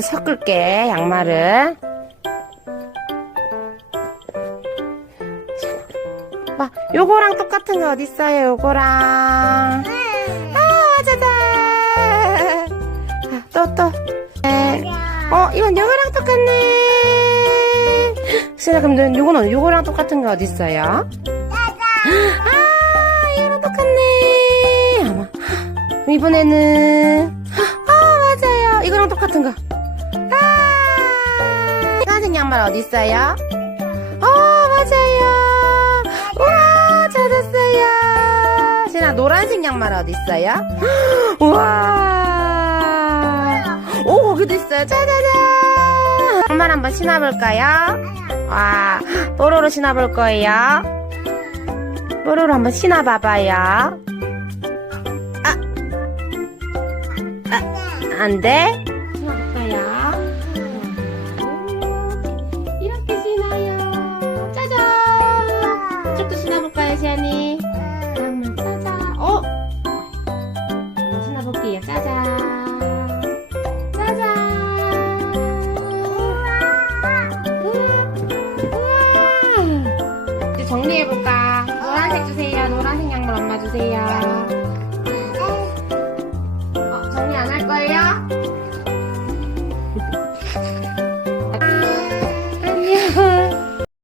섞을게, 양말을. 봐, 요거랑 똑같은 거 어딨어요, 요거랑. 아, 맞아다. 아, 또, 또. 네. 어, 이건 요거랑 똑같네. 신아, 그럼 너 요거는 요거랑 똑같은 거 어딨어요? 아, 이거랑 똑같네. 아마. 이번에는, 아, 맞아요. 이거랑 똑같은 거. 양말 어딨어요? 어, 맞아요. 우와, 찾았어요. 신아, 노란색 양말 어딨어요? 우와. 오, 거기도 있어요. 짜자잔. 양말 한번 신어볼까요? 와, 뽀로로 신어볼 거예요. 뽀로로 한번 신어봐봐요. 아, 아, 안 돼? 어? 짜잔. 이제 정리해볼까? 노란색 주세요. 노란색 양말 엄마 주세요.